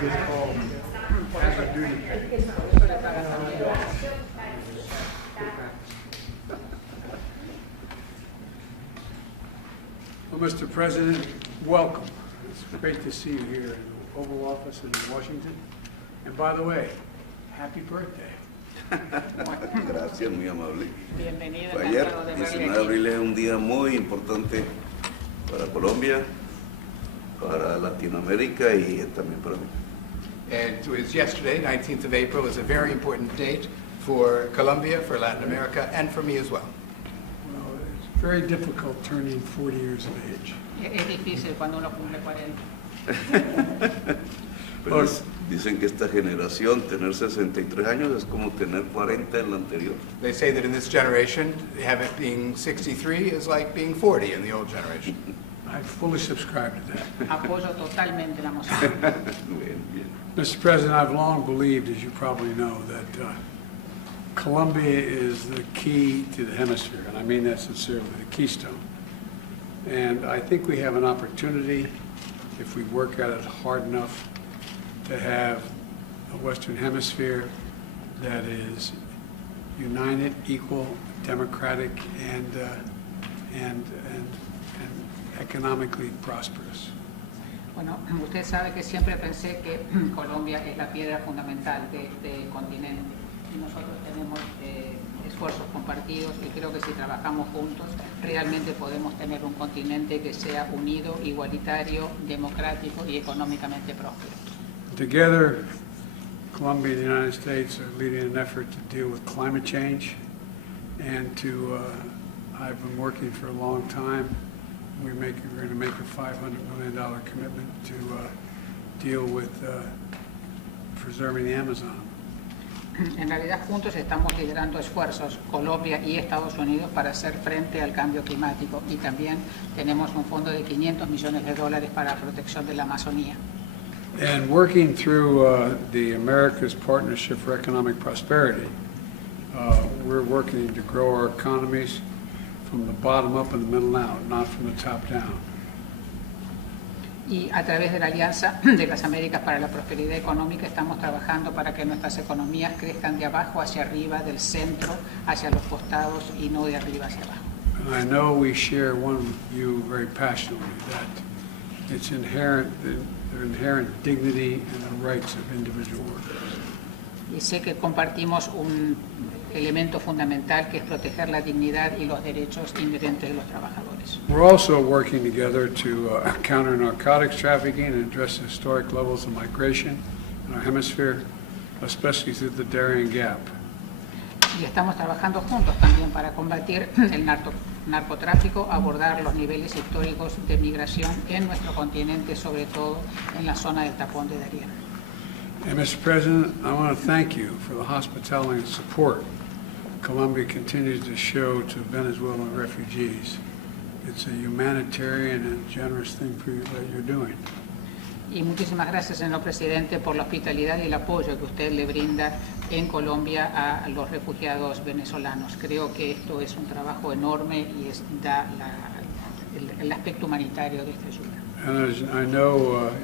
gets called active duty pay. Well, Mr. President, welcome. It's great to see you here in the Oval Office in Washington. And by the way, happy birthday. Gracias, muy amable. Bienvenido. Ayer, 19 de abril, es un día muy importante para Colombia, para Latinoamérica y también para mí. And it was yesterday, 19th of April, is a very important date for Colombia, for Latin America, and for me as well. Well, it's very difficult turning 40 years of age. Es difícil cuando uno cumple 40. Pues dicen que esta generación, tener 63 años es como tener 40 en la anterior. They say that in this generation, have it being 63 is like being 40 in the old generation. I fully subscribe to that. Apoyo totalmente la moción. Bien, bien. Mr. President, I've long believed, as you probably know, that Colombia is the key to the hemisphere, and I mean that sincerely, the keystone. And I think we have an opportunity, if we work at it hard enough, to have a Western Hemisphere that is united, equal, democratic, and economically prosperous. Bueno, usted sabe que siempre pensé que Colombia es la piedra fundamental de este continente y nosotros tenemos esfuerzos compartidos y creo que si trabajamos juntos realmente podemos tener un continente que sea unido, igualitario, democrático y económicamente próspero. Together, Colombia and the United States are leading an effort to deal with climate change and I've been working for a long time. We're going to make a $500 million commitment to deal with preserving the Amazon. En realidad juntos estamos liderando esfuerzos, Colombia y Estados Unidos, para hacer frente al cambio climático y también tenemos un fondo de $500 millones para la protección de la Amazonía. And working through the America's Partnership for Economic Prosperity, we're working to grow our economies from the bottom up and the middle out, not from the top down. Y a través de la Alianza de las Américas para la Prosperidad Económica estamos trabajando para que nuestras economías crezcan de abajo hacia arriba, del centro hacia los costados y no de arriba hacia abajo. And I know we share one view very passionately, that it's inherent, their inherent dignity and the rights of individual workers. Y sé que compartimos un elemento fundamental que es proteger la dignidad y los derechos inherentes de los trabajadores. We're also working together to counter narcotics trafficking and address historic levels of migration in our hemisphere, especially through the Darien Gap. Y estamos trabajando juntos también para combatir el narcotráfico, abordar los niveles históricos de migración en nuestro continente, sobre todo en la zona del tapón de Darién. And Mr. President, I want to thank you for the hospitality and support Colombia continues to show to Venezuelan refugees. It's a humanitarian and generous thing for you that you're doing. Y muchísimas gracias, señor presidente, por la hospitalidad y el apoyo que usted le brinda en Colombia a los refugiados venezolanos. Creo que esto es un trabajo enorme y da el aspecto humanitario de esta ayuda. And as I know,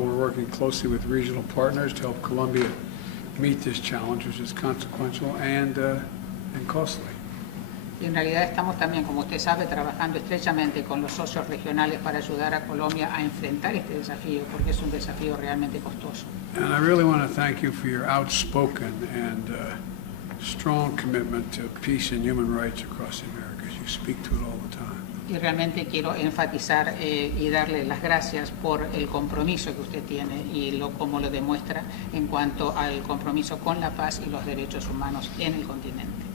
we're working closely with regional partners to help Colombia meet this challenge, which is consequential and costly. Y en realidad estamos también, como usted sabe, trabajando estrechamente con los socios regionales para ayudar a Colombia a enfrentar este desafío, porque es un desafío realmente costoso. And I really want to thank you for your outspoken and strong commitment to peace and human rights across the Americas. You speak to it all the time. Y realmente quiero enfatizar y darle las gracias por el compromiso que usted tiene y cómo lo demuestra en cuanto al compromiso con la paz y los derechos humanos en el continente.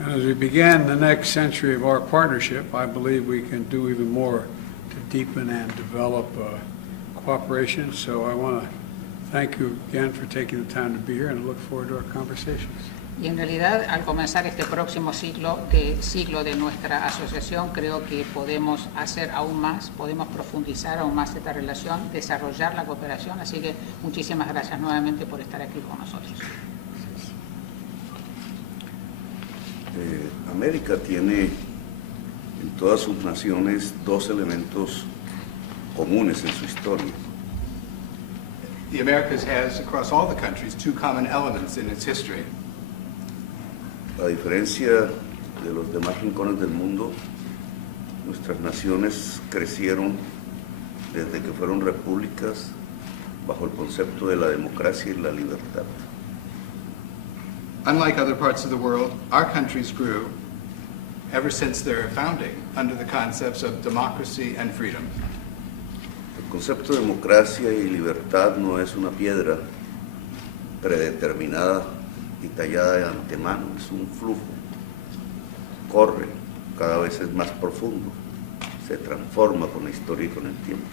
And as we begin the next century of our partnership, I believe we can do even more to deepen and develop cooperation. So I want to thank you again for taking the time to be here and I look forward to our conversations. Y en realidad, al comenzar este próximo ciclo de nuestra asociación, creo que podemos hacer aún más, podemos profundizar aún más esta relación, desarrollar la cooperación. Así que muchísimas gracias nuevamente por estar aquí con nosotros. América tiene en todas sus naciones dos elementos comunes en su historia. The Americas has, across all the countries, two common elements in its history. A diferencia de los demás rincones del mundo, nuestras naciones crecieron desde que fueron repúblicas bajo el concepto de la democracia y la libertad. Unlike other parts of the world, our countries grew ever since their founding under the concepts of democracy and freedom. El concepto de democracia y libertad no es una piedra predeterminada y tallada de antemano, es un flujo, corre, cada vez es más profundo, se transforma con la historia y con el tiempo.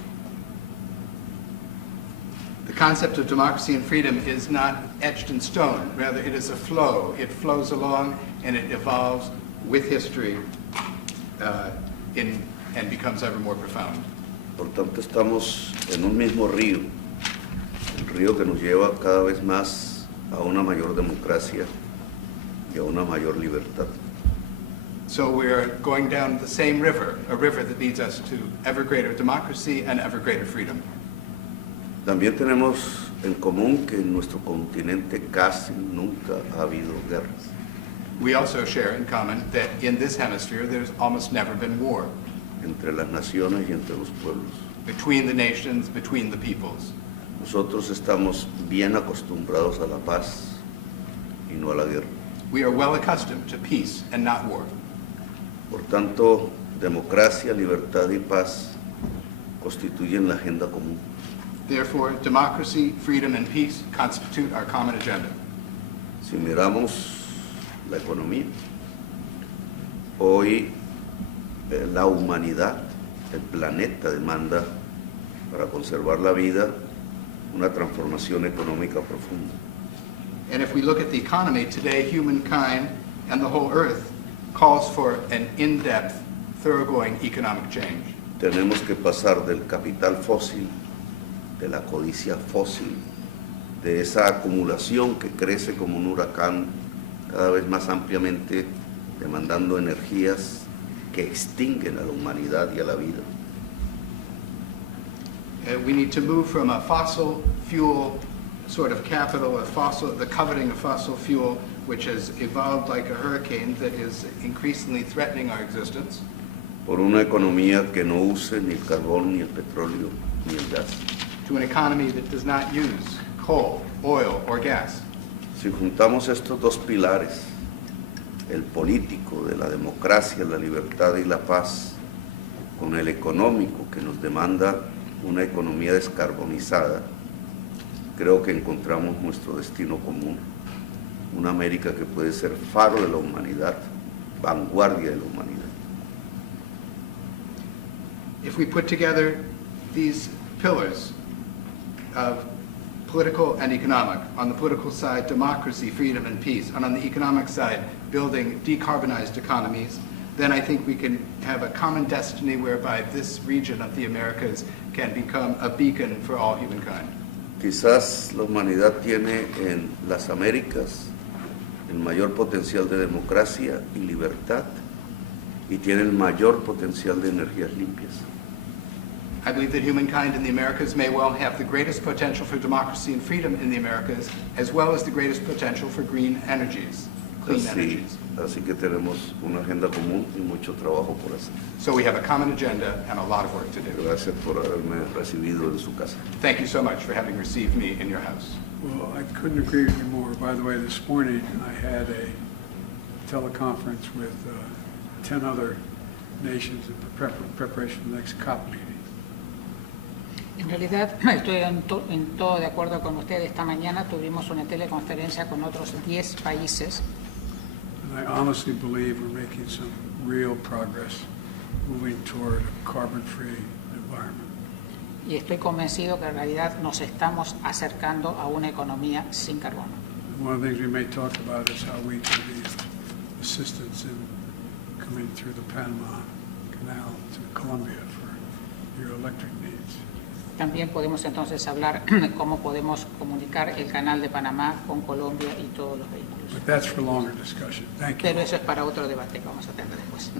The concept of democracy and freedom is not etched in stone. Rather, it is a flow. It flows along and it evolves with history and becomes ever more profound. Por tanto, estamos en un mismo río, el río que nos lleva cada vez más a una mayor democracia y a una mayor libertad. So we're going down the same river, a river that leads us to ever greater democracy and ever greater freedom. También tenemos en común que en nuestro continente casi nunca ha habido guerras. We also share in common that in this hemisphere there's almost never been war Entre las naciones y entre los pueblos. between the nations, between the peoples. Nosotros estamos bien acostumbrados a la paz y no a la guerra. We are well accustomed to peace and not war. Por tanto, democracia, libertad y paz constituyen la agenda común. Therefore, democracy, freedom, and peace constitute our common agenda. Si miramos la economía, hoy la humanidad, el planeta demanda para conservar la vida una transformación económica profunda. And if we look at the economy today, humankind and the whole earth calls for an in-depth, thoroughgoing economic change. Tenemos que pasar del capital fósil, de la codicia fósil, de esa acumulación que crece como un huracán cada vez más ampliamente, demandando energías que extinguen a la humanidad y a la vida. We need to move from a fossil fuel sort of capital, the coveting of fossil fuel, which has evolved like a hurricane that is increasingly threatening our existence, Por una economía que no use ni el carbón, ni el petróleo, ni el gas. to an economy that does not use coal, oil, or gas. Si juntamos estos dos pilares, el político de la democracia, la libertad y la paz, con el económico que nos demanda una economía descarbonizada, creo que encontramos nuestro destino común, una América que puede ser faro de la humanidad, vanguardia de la humanidad. If we put together these pillars of political and economic, on the political side, democracy, freedom, and peace, and on the economic side, building decarbonized economies, then I think we can have a common destiny whereby this region of the Americas can become a beacon for all humankind. Quizás la humanidad tiene en las Américas el mayor potencial de democracia y libertad y tiene el mayor potencial de energías limpias. I believe that humankind in the Americas may well have the greatest potential for democracy and freedom in the Americas, as well as the greatest potential for green energies, clean energies. Así que tenemos una agenda común y mucho trabajo por hacer. So we have a common agenda and a lot of work to do. Gracias por haberme recibido en su casa. Thank you so much for having received me in your house. Well, I couldn't agree with you more. By the way, this morning I had a teleconference with 10 other nations in preparation for the next COP meeting. En realidad, estoy en todo de acuerdo con usted. Esta mañana tuvimos una teleconferencia con otros 10 países And I honestly believe we're making some real progress moving toward a carbon-free environment. y estoy convencido que en realidad nos estamos acercando a una economía sin carbono. And one of the things we may talk about is how we can be assistance in coming through the Panama Canal to Colombia for your electric needs. También podemos entonces hablar de cómo podemos comunicar el canal de Panamá con Colombia y todos los vehículos. But that's for longer discussion. Thank you. Pero eso es para otro debate que vamos a tener después.